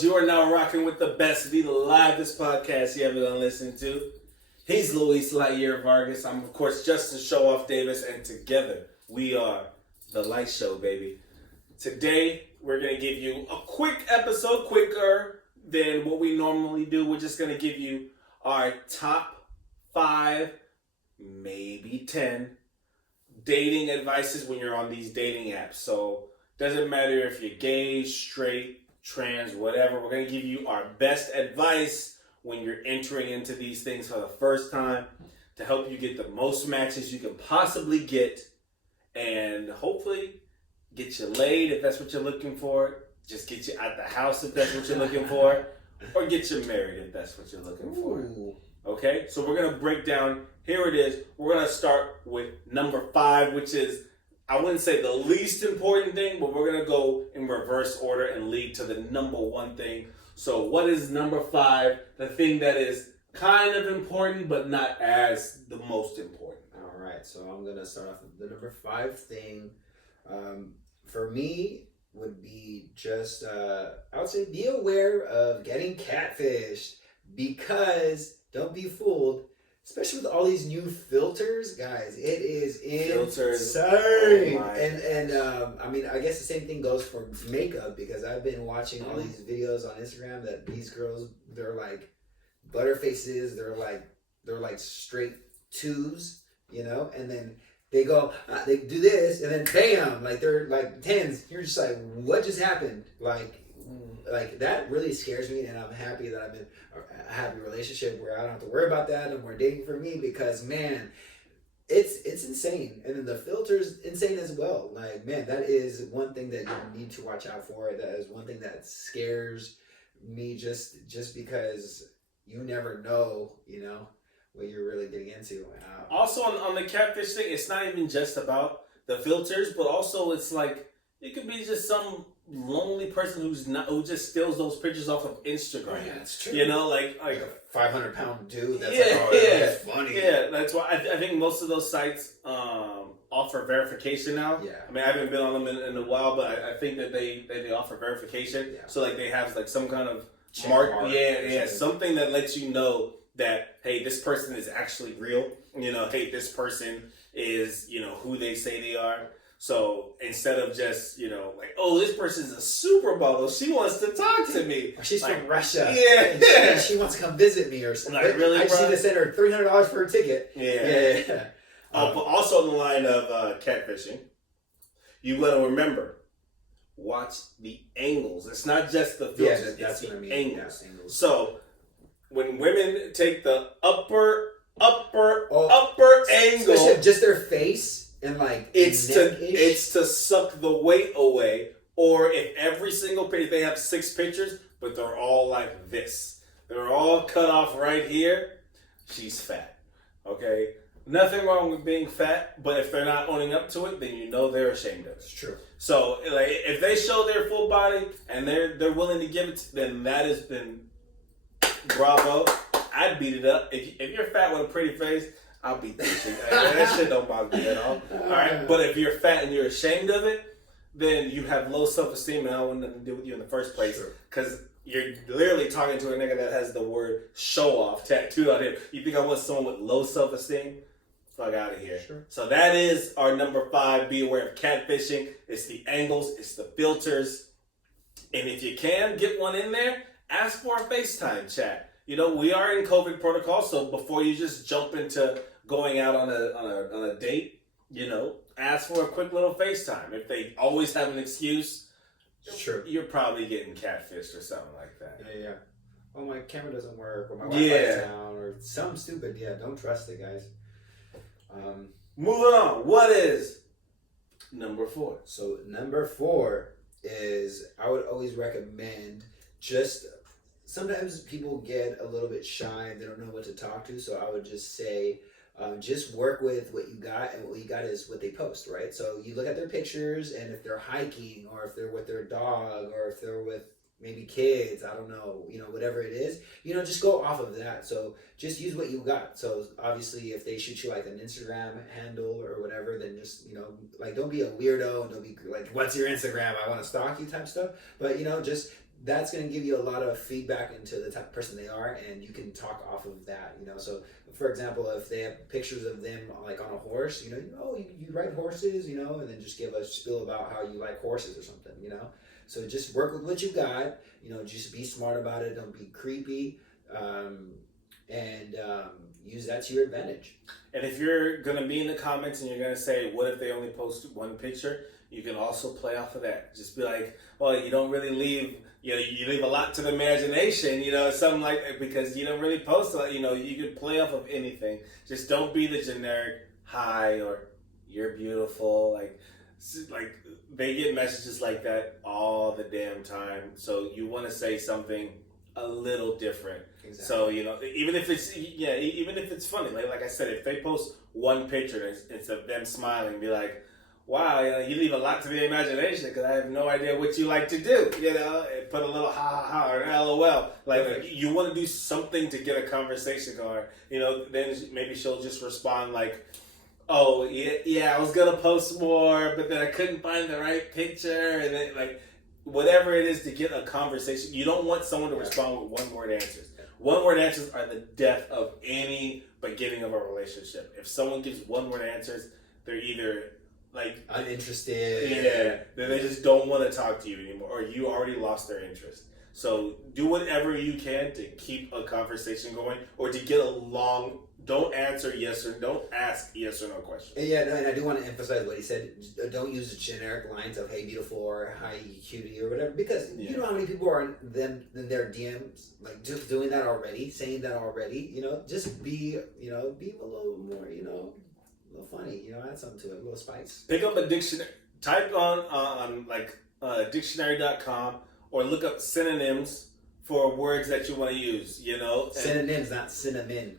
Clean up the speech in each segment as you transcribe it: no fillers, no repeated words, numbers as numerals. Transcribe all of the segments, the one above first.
girls, you are now rocking with the best, the livest podcast you ever gonna listen to. He's Luis Lightyear Vargas. I'm, of course, Justin Show-Off Davis, and together we are The Light Show, baby. Today, we're gonna give you a quick episode, quicker than what we normally do. We're just gonna give you our top 5, maybe 10 dating advices when you're on these dating apps. So, doesn't matter if you're gay, straight, trans, whatever. We're going to give you our best advice when you're entering into these things for the first time to help you get the most matches you can possibly get and hopefully get you laid if that's what you're looking for. Just get you out the house if that's what you're looking for. Or get you married if that's what you're looking for. Okay? So we're going to break down. Here it is. We're going to start with number 5, which is, I wouldn't say the least important thing, but we're going to go in reverse order and lead to the number 1 thing. So what is number 5? The thing that is kind of important, but not as the most important. All right. So I'm going to start off with the number 5 thing. For me, would be just, I would say be aware of getting catfished, because don't be fooled. Especially with all these new filters, guys, it is insane. Oh, and I mean, I guess the same thing goes for makeup, because I've been watching all these videos on Instagram that these girls, they're like butterfaces, they're like straight 2s, you know, and then they go, they do this, and then bam, like they're like 10s. You're just like, what just happened? Like that really scares me, and I'm happy that I'm in a happy relationship where I don't have to worry about that, and we're dating for me, because man, it's insane. And then the filter's insane as well. Like, man, that is one thing that you need to watch out for. That is one thing that scares me, just because you never know, you know, what you're really getting into. Also on the catfish thing, it's not even just about the filters, but also it's like it could be just some lonely person who just steals those pictures off of Instagram. Oh, yeah, that's true. You know, like a 500-pound dude. That's that's funny. Yeah, that's why I think most of those sites offer verification now. Yeah. I mean, I haven't been on them in a while, but I think that they offer verification. Yeah. So like they have like some kind of mark. Yeah, something that lets you know that, hey, this person is actually real. You know, hey, this person is, you know, who they say they are. So instead of just, you know, like, oh, this person's a supermodel, she wants to talk to me. Or she's like, from Russia. Yeah. She wants to come visit me or something. Like, really, I just need to send her $300 for a ticket. Yeah. But also on the line of catfishing, you got to remember, watch the angles. It's not just the filters, that's it's what I mean. angles. Yeah, angles. So when women take the upper angle, especially just their face. And like it's to suck the weight away. Or if every single page, they have 6 pictures, but they're all like this. They're all cut off right here. She's fat. Okay? Nothing wrong with being fat, but if they're not owning up to it, then you know they're ashamed of it. It's true. So like if they show their full body and they're willing to give it, then that has been bravo. I'd beat it up. If you're fat with a pretty face, I'll beat that shit. That shit don't bother me at all. All right, but if you're fat and you're ashamed of it, then you have low self-esteem, and I want nothing to do with you in the first place, because you're literally talking to a nigga that has the word "show off" tattooed on him. You think I want someone with low self-esteem? Fuck out of here. Sure. So that is our number 5. Be aware of catfishing. It's the angles. It's the filters. And if you can get one in there, ask for a FaceTime chat. You know, we are in COVID protocol, so before you just jump into going out on a date, you know, ask for a quick little FaceTime. If they always have an excuse, you're probably getting catfished or something like that. Yeah. Oh, my camera doesn't work, or my Wi-Fi's down, or something stupid. Yeah, don't trust it, guys. Moving on. What is number 4? So number 4 is, I would always recommend, just sometimes people get a little bit shy and they don't know what to talk to. So I would just say, just work with what you got, and what you got is what they post, right? So you look at their pictures, and if they're hiking, or if they're with their dog, or if they're with maybe kids, I don't know, you know, whatever it is, you know, just go off of that. So just use what you got. So obviously if they shoot you like an Instagram handle or whatever, then just, you know, like, don't be a weirdo, and don't be like, what's your Instagram? I want to stalk you type stuff. But, you know, just that's going to give you a lot of feedback into the type of person they are, and you can talk off of that, you know. So for example, if they have pictures of them like on a horse, you know, oh, you ride horses, you know, and then just give a spiel about how you like horses or something, you know. So just work with what you got, you know, just be smart about it, don't be creepy, and use that to your advantage. And if you're gonna be in the comments and you're gonna say, what if they only post one picture, you can also play off of that. Just be like, well, you don't really leave, you know, you leave a lot to the imagination, you know, something like that, because you don't really post a lot, you know, you can play off of anything. Just don't be the generic hi or you're beautiful. Like they get messages like that all the damn time. So you want to say something a little different. Exactly. So, you know, even if it's funny, like I said, if they post one picture instead of them smiling, be like, wow, you know, you leave a lot to the imagination because I have no idea what you like to do, you know, and put a little ha ha ha or an LOL. Like you want to do something to get a conversation going, you know, then maybe she'll just respond like, oh, yeah, I was going to post more, but then I couldn't find the right picture, and then like whatever it is to get a conversation. You don't want someone to respond with one-word answers. One-word answers are the death of any beginning of a relationship. If someone gives one-word answers, they're either like uninterested. Yeah, they just don't want to talk to you anymore, or you already lost their interest. So do whatever you can to keep a conversation going, or to get along. Don't answer yes or don't ask yes or no questions. And yeah, no, and I do want to emphasize what he said. Don't use generic lines of "Hey, beautiful" or "Hi, cutie" or whatever, because you know how many people are in their DMs like just doing that already, saying that already. You know, just be a little more, you know, a little funny. You know, add something to it, a little spice. Pick up a dictionary. Type on dictionary.com or look up synonyms for words that you want to use, you know. Synonyms, not cinnamon.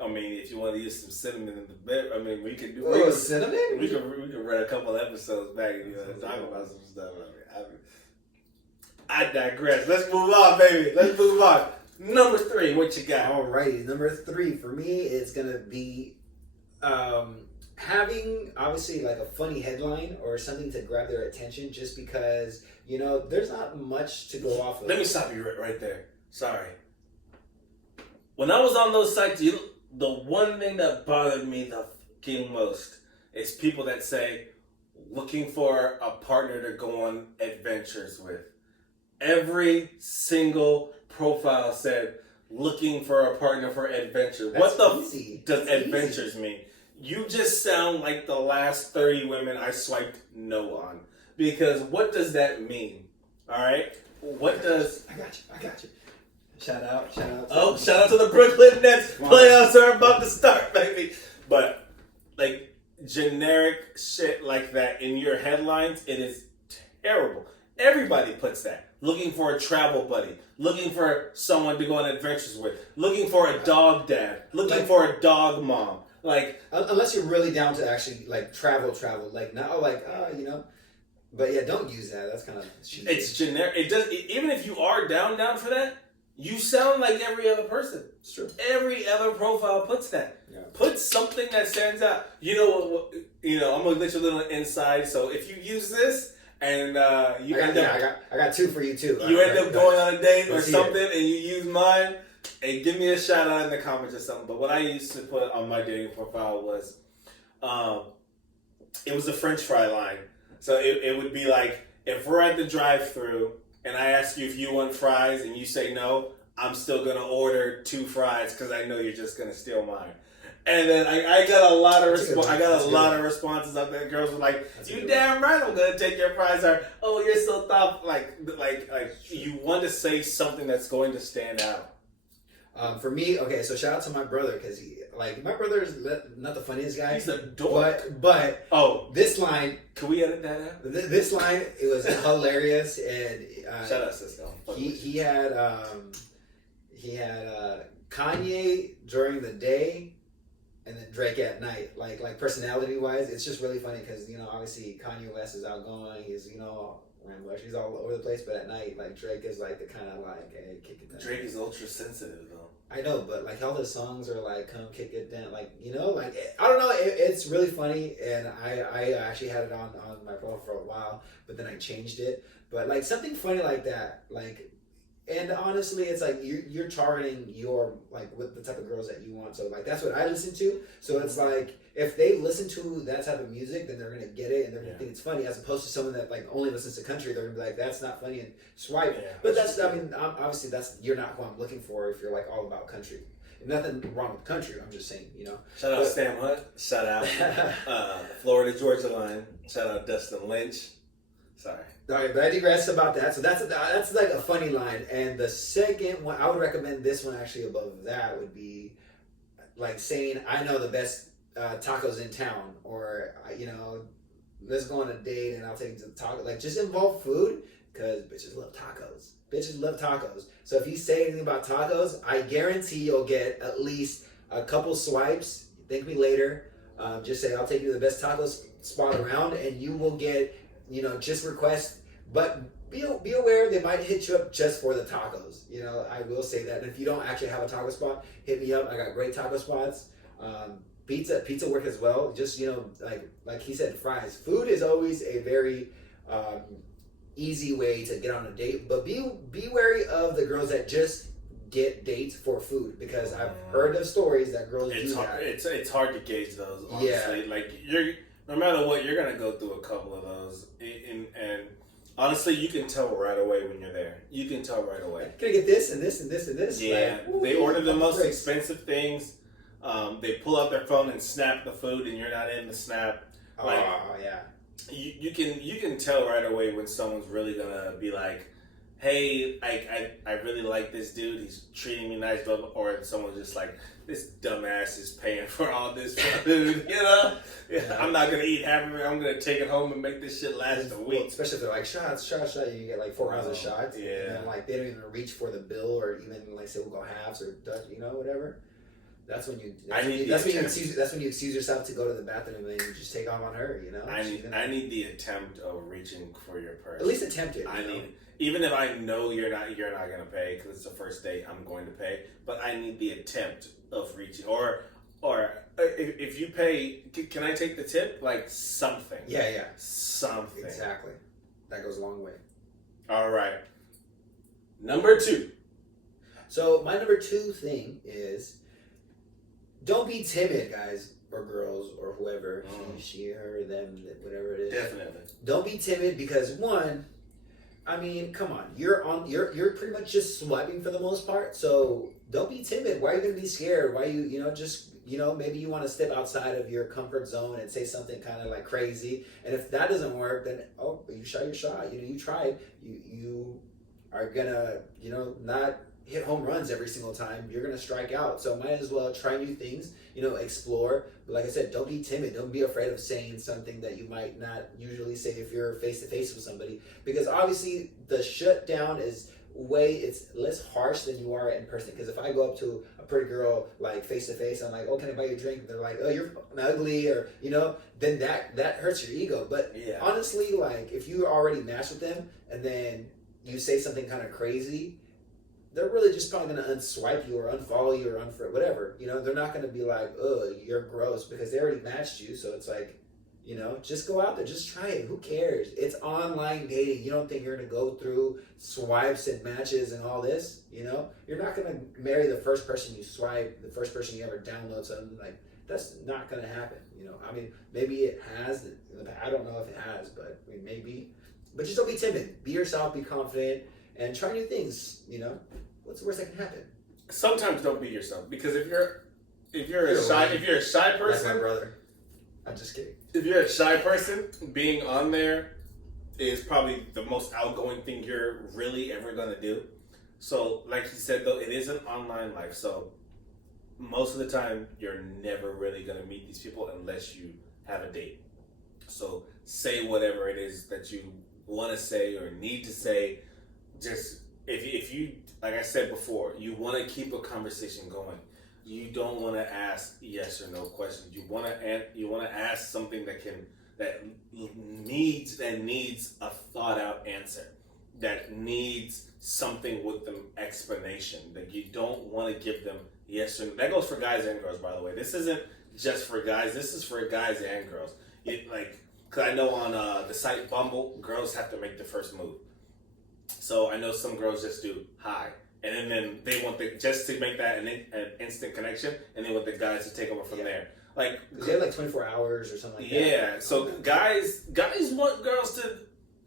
I mean, if you want to use some cinnamon in the bed, I mean, we could do. Cinnamon. We could write a couple episodes back and talk about some stuff. I digress. Let's move on, baby. Let's move on. Number 3, what you got? Alrighty, number 3 for me is gonna be having obviously like a funny headline or something to grab their attention, just because, you know, there's not much to go off of. Let me stop you right there. Sorry. When I was on those sites, the one thing that bothered me the fucking most is people that say, looking for a partner to go on adventures with. Every single profile said, looking for a partner for adventure. That's what the easy. Does adventures mean? You just sound like the last 30 women I swiped no on. Because what does that mean? Alright? What does... I got you. Shout out. Shout out to the Brooklyn Nets. Playoffs are about to start, baby. But, like, generic shit like that in your headlines, it is terrible. Everybody puts that. Looking for a travel buddy. Looking for someone to go on adventures with. Looking for a dog dad. Looking for a dog mom. Like, unless you're really down to actually, like, travel. Like, now, like, you know. But, yeah, don't use that. That's kind of cheesy. It's generic. Even if you are down for that, you sound like every other person. It's true. Every other profile puts that. Yeah. Put something that stands out. You know what? You know, I'm gonna let you a little inside. So if you use this and I got 2 for you too. You end up going on a date or something, and you use mine, and give me a shout out in the comments or something. But what I used to put on my dating profile was, it was a French fry line. So it would be like, if we're at the drive-thru and I ask you if you want fries and you say no, I'm still going to order 2 fries because I know you're just going to steal mine. And then I got a lot of responses up there. Girls were like, "You damn right, I'm going to take your fries." Or, "Oh, you're so thoughtful." Like you want to say something that's going to stand out. For me, okay, so shout out to my brother, because my brother is not the funniest guy. He's a dork. But this line. Can we edit that out? This line, it was hilarious, and shout out Cisco. He had Kanye during the day, and then Drake at night. Like personality wise, it's just really funny because, you know, obviously Kanye West is outgoing. He's, you know, She's all over the place, but at night, like, Drake is like the kind of like, hey, kick it down. Drake is ultra sensitive though. I know, but like all the songs are like "Come Kick It Down," like like I don't know. It's really funny, and I actually had it on my profile for a while, but then I changed it. But like something funny like that, like. And honestly, it's like you're targeting your like what the type of girls that you want. So like that's what I listen to. So it's like if they listen to that type of music, then they're gonna get it and they're gonna think it's funny. As opposed to someone that like only listens to country, they're gonna be like, that's not funny and swipe. Yeah, but obviously you're not who I'm looking for if you're like all about country. Nothing wrong with country. I'm just saying, Shout out Stan Hunt. Shout out Florida Georgia line. Shout out Dustin Lynch. Sorry. All right, but I digress about that. So that's like a funny line. And the second one, I would recommend this one actually above that would be like saying, I know the best tacos in town, or let's go on a date and I'll take you to the taco. Like just involve food because bitches love tacos. Bitches love tacos. So if you say anything about tacos, I guarantee you'll get at least a couple swipes. Thank me later. Just say, I'll take you to the best tacos spot around, and you will get just request, but be aware they might hit you up just for the tacos. I will say that. And if you don't actually have a taco spot, hit me up. I got great taco spots. Pizza work as well. Just like he said, fries. Food is always a very easy way to get on a date. But be wary of the girls that just get dates for food, because I've heard of stories that girls do that. It's hard to gauge those. Honestly, like no matter what, you're gonna go through a couple of those, and honestly, you can tell right away when you're there. You can tell right away. Can I get this and this and this and this? Yeah, like, they order the most expensive things. They pull out their phone and snap the food, and you're not in the snap. Yeah. You can tell right away when someone's really gonna be like, hey, I really like this dude. He's treating me nice, or someone's just like, this dumbass is paying for all this food, Yeah. I'm not going to eat half of it. I'm going to take it home and make this shit last a week. Especially if they're like, shot. You get like 4 rounds of shots. Yeah. And then, like, they don't even reach for the bill, or even like say we'll go halves or Dutch, whatever. That's when you excuse yourself to go to the bathroom, and you just take off on her, I need the attempt of reaching for your purse. At least attempt it. Even if I know you're not gonna pay because it's the first date, I'm going to pay. But I need the attempt of reaching, or if you pay, can I take the tip? Like something. Yeah. Something. Exactly. That goes a long way. All right. Number 2. So my number 2 thing is, don't be timid, guys or girls or whoever, he, she, her, them, whatever it is. Definitely. Don't be timid because one, I mean, come on, you're pretty much just swiping for the most part. So don't be timid. Why are you gonna be scared? Why maybe you want to step outside of your comfort zone and say something kind of like crazy. And if that doesn't work, then you shot your shot. You tried. You are gonna not hit home runs every single time. You're gonna strike out. So might as well try new things. Explore. But like I said, don't be timid. Don't be afraid of saying something that you might not usually say if you're face to face with somebody. Because obviously the shutdown is it's less harsh than you are in person. Because if I go up to a pretty girl like face to face, I'm like, oh, can I buy you a drink? And they're like, oh, you're ugly, or then that hurts your ego. But honestly, like if you already matched with them and then you say something kind of crazy, they're really just probably going to unswipe you or unfollow you or whatever. They're not going to be like, oh, you're gross, because they already matched you. So it's like, just go out there, just try it. Who cares? It's online dating. You don't think you're going to go through swipes and matches and all this? You're not going to marry the first person you swipe, the first person you ever download something. Like, that's not going to happen. I mean, maybe it has. I don't know if it has, but I mean, maybe. But just don't be timid. Be yourself. Be confident. And try new things, What's the worst that can happen? Sometimes don't be yourself, because if you're a shy person, like my brother. I'm just kidding. If you're a shy person, being on there is probably the most outgoing thing you're really ever gonna do. So, like you said though, it is an online life. So most of the time, you're never really gonna meet these people unless you have a date. So say whatever it is that you want to say or need to say. Just if you, like I said before, you want to keep a conversation going. You don't want to ask yes or no questions. You want to ask something that needs a thought out answer. that needs something with them explanation. Like you don't want to give them yes or no. That goes for guys and girls, by the way. This isn't just for guys. This is for guys and girls. Because I know on the site Bumble, girls have to make the first move. So I know some girls just do hi. And then they want just to make that an instant connection, and they want the guys to take over from there. Like they have like 24 hours or something like that. Yeah, so guys want girls to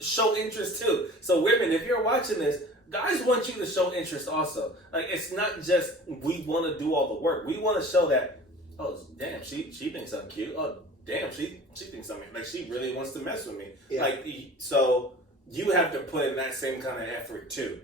show interest too. So women, if you're watching this, guys want you to show interest also. Like it's not just we want to do all the work. We want to show that, oh damn, she thinks I'm cute. Oh damn, she thinks I'm like she really wants to mess with me. Yeah. Like so you have to put in that same kind of effort too.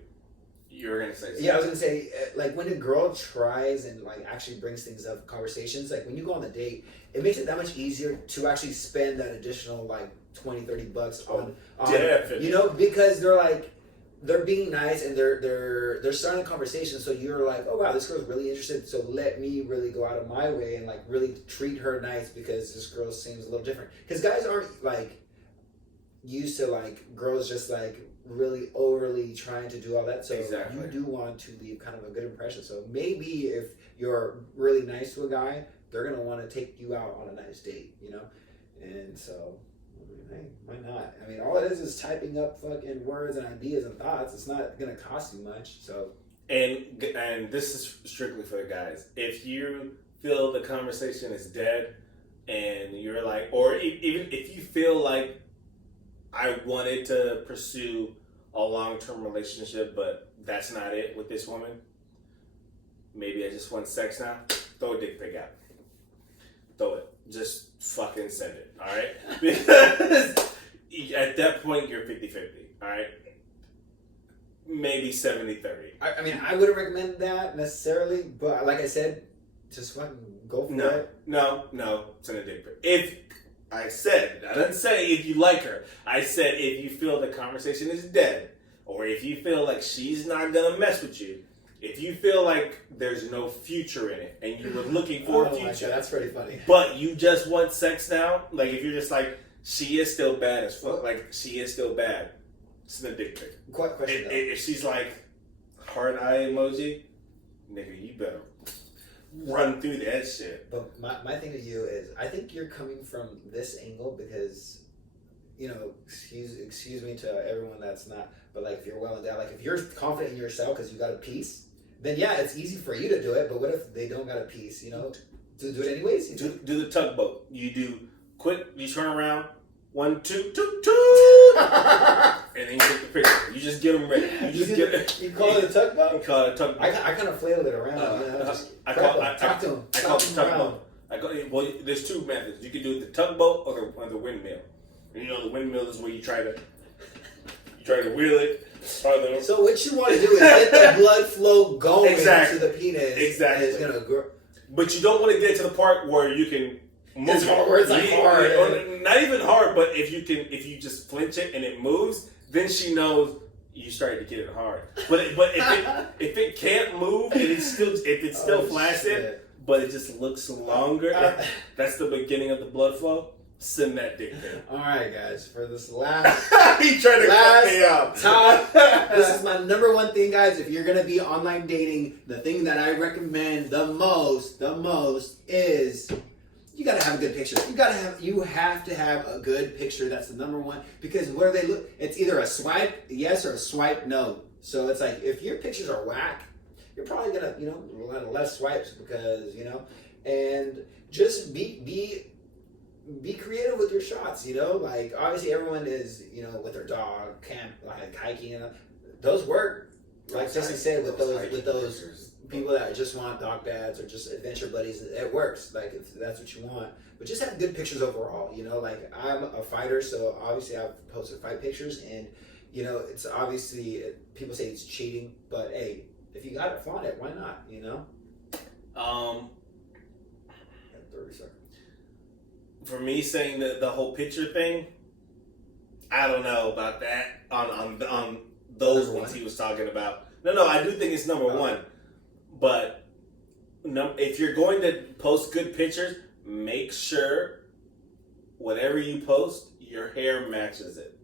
You were gonna say something. Yeah, I was gonna say, like, when a girl tries and, like, actually brings things up, conversations, like, when you go on the date, it makes it that much easier to actually spend that additional, like, $20-$30 on definitely. You know, because they're being nice and they're starting a conversation, so you're like, oh, wow, this girl's really interested, so let me really go out of my way and, like, really treat her nice because this girl seems a little different. Because guys aren't, like, used to, like, girls just, like, really overly trying to do all that, so exactly. You do want to leave kind of a good impression. So maybe if you're really nice to a guy, they're gonna want to take you out on a nice date, you know. And so, hey, why not? I mean, all it is typing up fucking words and ideas and thoughts. It's not gonna cost you much. So, and this is strictly for the guys. If you feel the conversation is dead, and you're like, or even if you feel like I wanted to pursue a long-term relationship, but that's not it with this woman. Maybe I just want sex now. Throw a dick pic out. Throw it. Just fucking send it, all right? Because at that point, you're 50-50, all right? Maybe 70-30. I mean, I wouldn't recommend that necessarily, but like I said, just fucking go for it. No, send a dick pic. I didn't say if you like her. I said if you feel the conversation is dead, or if you feel like she's not gonna mess with you, if you feel like there's no future in it, and you were looking for a future. My God, that's pretty funny. But you just want sex now, like if you're just like, she is still bad as fuck, like she is still bad, send a dick pic. Question if she's like, heart eye emoji, nigga, you better run through that shit. But my thing to you is, I think you're coming from this angle because, you know, excuse me to everyone that's not, but like if you're well endowed, like if you're confident in yourself because you got a piece, then yeah, it's easy for you to do it. But what if they don't got a piece? You know, do it anyways. You know? Do the tugboat. You do quick. You turn around. 1, 2, toot, toot. And then you take the picture. You just get them ready. You call it a tugboat? You call it a tugboat. I kind of flailed it around. I call it tugboat. Well, there's two methods. You can do it the tugboat or the windmill. And you know the windmill is where you try to wheel it. So what you want to do is get the blood flow going to the penis. Exactly. And it's gonna grow. But you don't want to get to the part where you can move. It's hard. Not even hard, but if you just flinch it and it moves, then she knows you started to get it hard. But if it can't move and it's still flaccid, but it just looks longer, that's the beginning of the blood flow. Send that dick pic. All right, guys, for this last he tried to cut me off. Time. This is my number one thing, guys. If you're gonna be online dating, the thing that I recommend the most is you gotta have a good picture. You have to have a good picture. That's the number one, because where they look, it's either a swipe yes or a swipe no. So it's like if your pictures are whack, you're probably gonna less swipes because and just be creative with your shots. Like obviously everyone is with their dog camp, like hiking, and those work. Like Jesse said, with those people that just want dog dads or just adventure buddies, it works. Like if that's what you want, but just have good pictures overall. Like I'm a fighter, so obviously I've posted fight pictures, and it's obviously people say it's cheating, but hey, if you got it, flaunt it. Why not? 30 seconds. For me, saying the whole picture thing, I don't know about that on those ones he was talking about. No, I do think it's number one. But if you're going to post good pictures, make sure whatever you post, your hair matches it.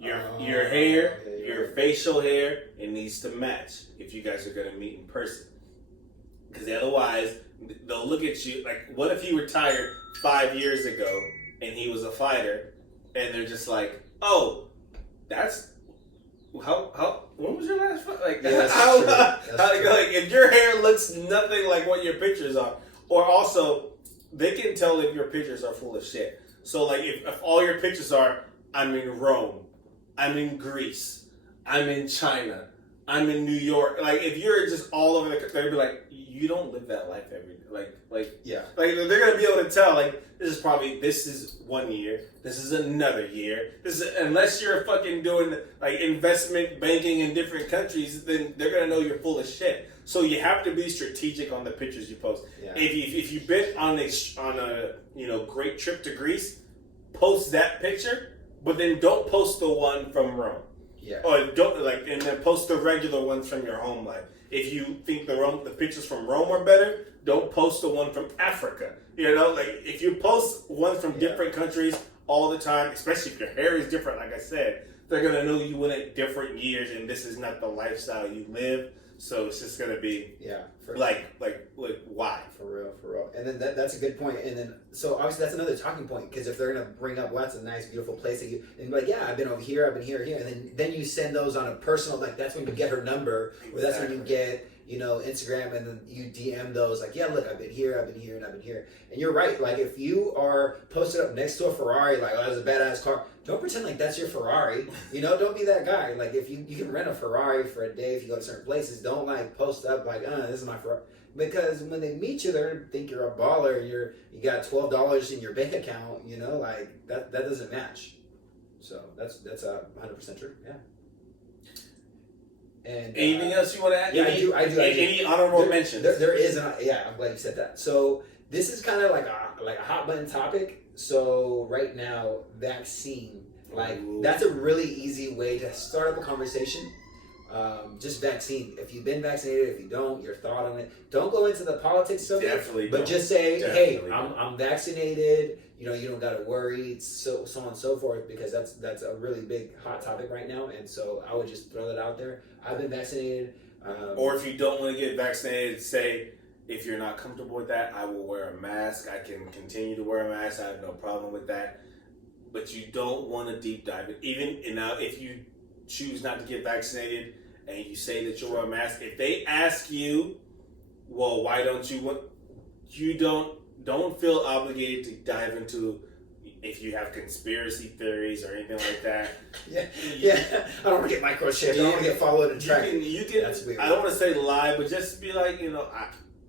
Your hair, your facial hair, it needs to match if you guys are gonna meet in person. Because otherwise, they'll look at you like, what if he retired 5 years ago and he was a fighter, and they're just like, oh, that's how when was your last fight? Like, Yeah, like if your hair looks nothing like what your pictures are, or also they can tell if your pictures are full of shit. So like if all your pictures are, I'm in Rome, I'm in Greece, I'm in China, I'm in New York. Like if you're just all over the, they'll be like, you don't live that life every day. Like they're gonna be able to tell. Like this is 1 year. This is another year. This is, unless you're fucking doing like investment banking in different countries, then they're gonna know you're full of shit. So you have to be strategic on the pictures you post. Yeah. If you've been on a great trip to Greece, post that picture, but then don't post the one from Rome. Yeah. Or don't and then post the regular ones from your home life. If you think the pictures from Rome are better, don't post the one from Africa. If you post ones from different countries all the time, especially if your hair is different, like I said, they're gonna know you went at different years, and this is not the lifestyle you live. So it's just gonna be why? For real. And then that's a good point. And then so obviously that's another talking point, because if they're gonna bring up, well, that's a nice beautiful place that and be like, yeah, I've been over here, I've been here, and then you send those on a personal, like that's when you get her number, or that's when you get Instagram, and then you DM those like, yeah, look, I've been here, and I've been here. And you're right, like if you are posted up next to a Ferrari, like, oh, that's a badass car, don't pretend like that's your Ferrari. Don't be that guy. Like if you can rent a Ferrari for a day if you go to certain places, don't like post up like, this is my Ferrari. Because when they meet you, they're gonna think you're a baller. You got $12 in your bank account. Like that doesn't match. So that's 100% true. Yeah. And anything else you want to add? Yeah, I do. Any honorable mentions? There is, I'm glad you said that. So this is kind of like a hot button topic. So right now, vaccine, that's a really easy way to start up a conversation. Just vaccine. If you've been vaccinated, if you don't, your thought on it. Don't go into the politics of it, but just say, hey, I'm vaccinated. You don't got to worry, so on and so forth, because that's a really big hot topic right now. And so I would just throw that out there. I've been vaccinated. Or if you don't want to get vaccinated, say, if you're not comfortable with that, I will wear a mask. I can continue to wear a mask. I have no problem with that. But you don't want to deep dive it. If you choose not to get vaccinated and you say that you'll wear a mask, if they ask you, well, why don't you don't feel obligated to dive into if you have conspiracy theories or anything like that. Yeah. I don't want to get microchipped. I don't want to get followed and tracked. You can. That's weird. I don't want to say lie, but just be like,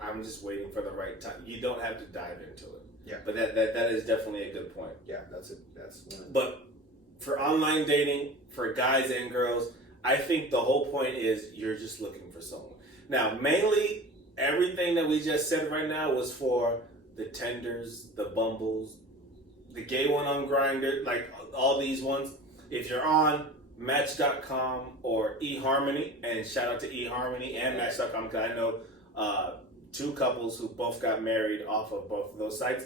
I'm just waiting for the right time. You don't have to dive into it. Yeah. But that is definitely a good point. Yeah, that's one. But for online dating, for guys and girls, I think the whole point is you're just looking for someone. Now, mainly everything that we just said right now was for the Tinders, the Bumbles, the gay one on Grindr, like all these ones. If you're on Match.com or eHarmony, and shout out to eHarmony and Match.com, because I know two couples who both got married off of both of those sites.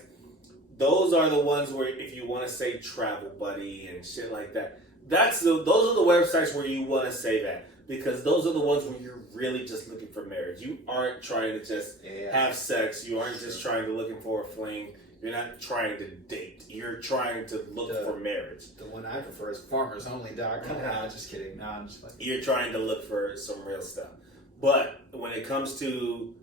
Those are the ones where if you want to say travel buddy and shit like that, those are the websites where you want to say that, because those are the ones where you're really just looking for marriage. You aren't trying to just have sex. You aren't just looking for a fling. You're not trying to date. You're trying to look for marriage. The one I prefer is farmersonly.com. No, just kidding. No, I'm just like... You're trying to look for some real stuff. But when it comes to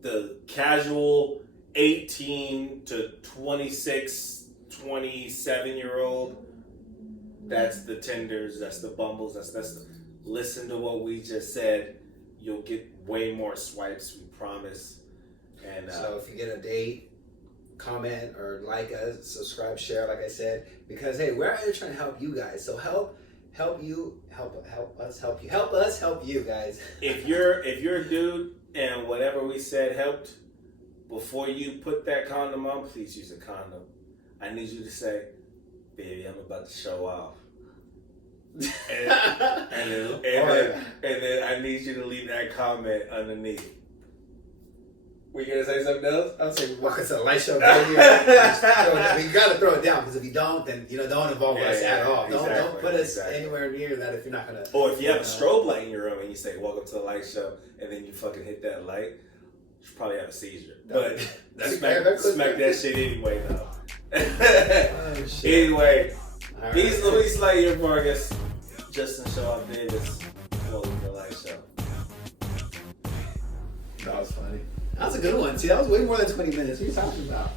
the casual 18 to 26, 27-year-old, that's the Tinders, that's the Bumbles, listen to what we just said. You'll get way more swipes, we promise. And so if you get a date, comment or like us, subscribe, share, like I said, because hey, we're out here trying to help you guys. So help us help you guys. If you're a dude and whatever we said helped, before you put that condom on, please use a condom. I need you to say, baby, I'm about to show off. and then I need you to leave that comment underneath. Were you gonna say something else? I would say, welcome to the light show. Right here. You gotta throw it down because if you don't, then don't involve us at all. Don't put us anywhere near that if you're not gonna. Or if you have a strobe light in your room and you say, "Welcome to the light show," and then you fucking hit that light, you should probably have a seizure. But smack that shit anyway, though. Oh, shit. Anyway, All he's right. Luis Lightyear Vargas, Justin Shaw Davis. Welcome to the light show. That was funny. That was a good one. See, that was way more than 20 minutes. What are you talking about?